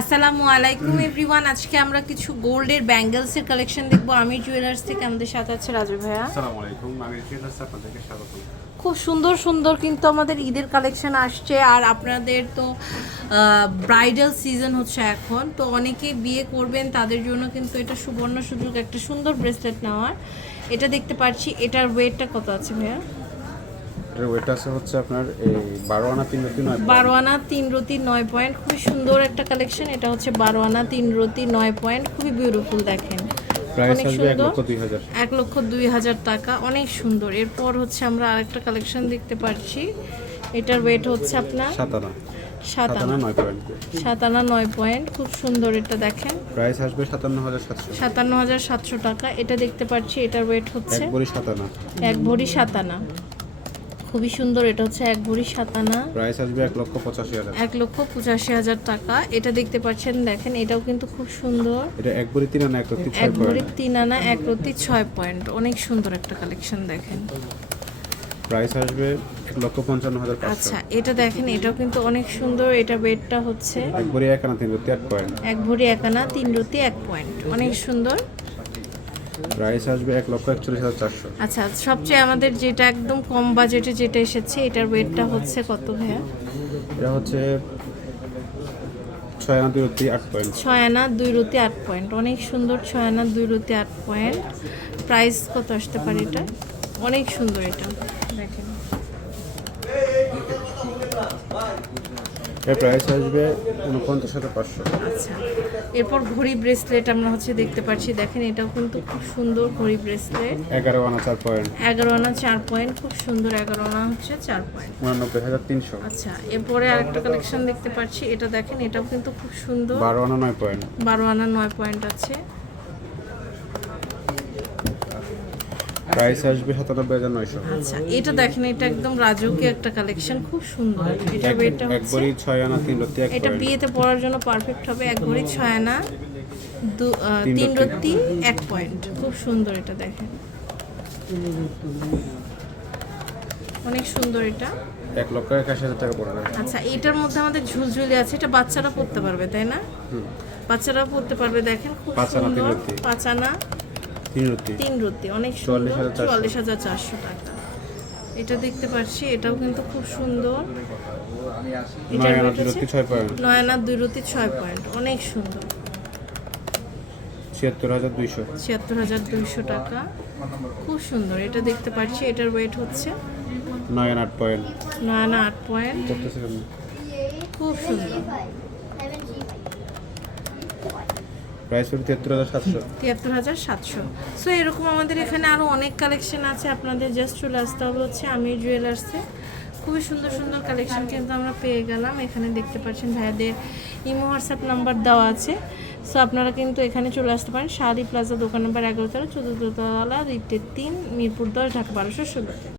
আসসালামু আলাইকুম এভরিওয়ান। আজকে আমরা কিছু গোল্ডের ব্যাঙ্গেলসের কালেকশন দেখব। আমি জুয়েলার্স থেকে আমাদের সাথে আছে রাজু ভাইয়া। আসসালামু আলাইকুম আমি রিফিউজ আপনাদেরকে স্বাগত। খুব সুন্দর সুন্দর কিন্তু আমাদের ঈদের কালেকশন আসছে। আর আপনাদের তো ব্রাইডাল সিজন হচ্ছে এখন। তো অনেকে বিয়ে করবেন তাদের জন্য কিন্তু এটা সুবর্ণ সুযোগ একটা সুন্দর ব্রেসলেট নেওয়ার। এটা দেখতে পাচ্ছি এটার ওয়েটটা কত আছে ভাইয়া? এর ওয়েট আছে হচ্ছে আপনার এই বারো আনা তিন রতি নয় বারো আনা তিন রতি নয় পয়েন্ট খুবই সুন্দর একটা কালেকশন এটা হচ্ছে বারো আনা তিন রতি নয় পয়েন্ট খুবই বিউটিফুল দেখেন। প্রাইস আসবে এক। লক্ষ দুই হাজার। এক লক্ষ দুই হাজার টাকা অনেক সুন্দর। এরপর হচ্ছে আমরা আরেকটা কালেকশন দেখতে পাচ্ছি। এটার ওয়েট হচ্ছে আপনার সাত আনা নয় পয়েন্ট সাত আনা নয় পয়েন্ট খুব সুন্দর এটা দেখেন। প্রাইস আসবে সাতান্ন হাজার সাতশো। সাতান্ন হাজার সাতশো টাকা। এটা দেখতে পাচ্ছি এটার ওয়েট হচ্ছে এক বড়ি সাত আনা এক ভরি সাত আনা খুবই সুন্দর এটা হচ্ছে এক ভরি সাত আনা প্রাইস আসবে এক লক্ষ পঁচাশি হাজার। এক লক্ষ পঁচাশি হাজার টাকা। এটা দেখতে পাচ্ছেন দেখেন এটাও কিন্তু খুব সুন্দর। এটা এক বড়ি তিন আনা এক রতি এক ভরি তিন আনা এক রতি ছয় পয়েন্ট অনেক সুন্দর একটা কালেকশন দেখেন। প্রাইস আসবে এক লক্ষ পঞ্চান্ন হাজার আচ্ছা এটা দেখেন এটাও কিন্তু অনেক সুন্দর। এটা বেডটা হচ্ছে এক ভরি এক আনা তিন রতি এক পয়েন্ট এক ভরি এক আনা তিন রতি এক পয়েন্ট অনেক সুন্দর। প্রাইস আসবে এক লক্ষ একচল্লিশ হাজার চারশো। আচ্ছা সবচেয়ে আমাদের যেটা একদম কম বাজেটে যেটা এসেছে এটার ওয়েটটা হচ্ছে কত ভাইয়া? এটা হচ্ছে ছয় আনা দুই রতি আট পয়েন্ট। ছয় আনা দুই রতি আট পয়েন্ট। অনেক সুন্দর ছয় আনা দুই রতি আট পয়েন্ট। প্রাইস কত আসতে পারে এটা? অনেক সুন্দর এটা। দেখেন। এর প্রাইস আসবে উনপঞ্চাশ হাজার পাঁচশো। আচ্ছা এরপর ঘড়ি ব্রেসলেট আমরা হচ্ছে দেখতে পাচ্ছি। দেখেন এটাও কিন্তু খুব সুন্দর ঘড়ি ব্রেসলেট এগারো আনা চার পয়েন্ট এগারো আনা চার পয়েন্ট খুব সুন্দর এগারো আনা হচ্ছে চার পয়েন্ট উনানব্বই হাজার তিনশো। আচ্ছা এরপরে আরেকটা কালেকশন দেখতে পাচ্ছি। এটা দেখেন এটাও কিন্তু খুব সুন্দর। বারো আনা নয় পয়েন্ট বারো আনা নয় পয়েন্ট আছে। প্রাইস আসবে সাতানব্বই হাজার নয়শো। আচ্ছা এটা দেখেন এটা একদম রাজকীয় একটা কালেকশন খুব সুন্দর। এটা ওয়েটটা এক বড়ি ছয় আনা তিন রতি এক এটা বিয়েতে পরার জন্য পারফেক্ট হবে এক ভরি ছয় আনা দু আহ, তিন। রত্তি। এক পয়েন্ট খুব সুন্দর এটা দেখেন। অনেক সুন্দর এটা। এক লক্ষ একাশি হাজার টাকা পড়বে আচ্ছা এটার মধ্যে আমাদের ঝুলঝুলি আছে এটা বাচ্চারা পড়তে পারবে তাই না। বাচ্চারা পড়তে পারবে দেখেন খুব পাঁচ আনা, সুন্দর। রত্তি। তিন রতি তিন রত্তি অনেক সুন্দর। চুয়াল্লিশ হাজার চারশো। টাকা। এটা দেখতে পাচ্ছি এটাও কিন্তু খুব সুন্দর। এটার নয় আনা weight দুই রতি ছয় পয়েন্ট। অনেক সুন্দর। ছিয়াত্তর হাজার দুইশো। ছিয়াত্তর হাজার দুইশো টাকা। খুব সুন্দর এটা দেখতে পাচ্ছি এটার ওয়েট হচ্ছে নয় আট পয়েন্ট। নয় আনা আট পয়েন্ট। খুব সুন্দর। প্রাইস পড়বে তিয়াত্তর হাজার সাতশো। তিয়াত্তর হাজার সাতশো। সো এরকম আমাদের এখানে আরও অনেক কালেকশন আছে। আপনাদের জাস্ট চলে আসতে হবে হচ্ছে আমি জুয়েলার্সে খুবই সুন্দর সুন্দর কালেকশন কিন্তু আমরা পেয়ে গেলাম। এখানে দেখতে পাচ্ছেন ভাইয়াদের ইমো হোয়াটসঅ্যাপ নাম্বার দেওয়া আছে। সো আপনারা কিন্তু এখানে চলে আসতে পারেন। শাড়ি প্লাজা দোকান নাম্বার এগারো তালা চতুর্থ তলা দ্বিতীয় তিন, মিরপুর দশ, ঢাকা বারোশো ষোলো